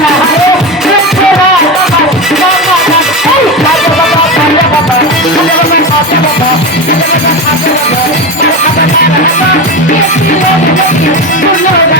You know that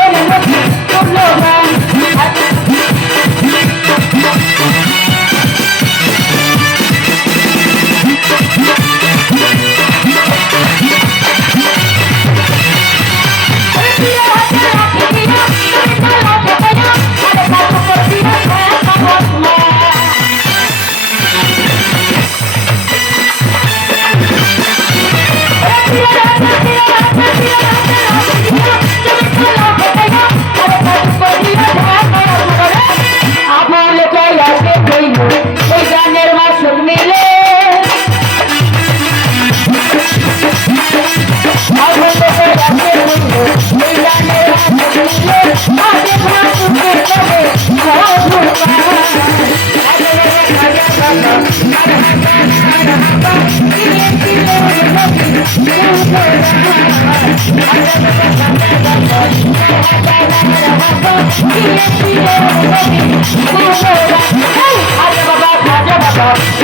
Thank you.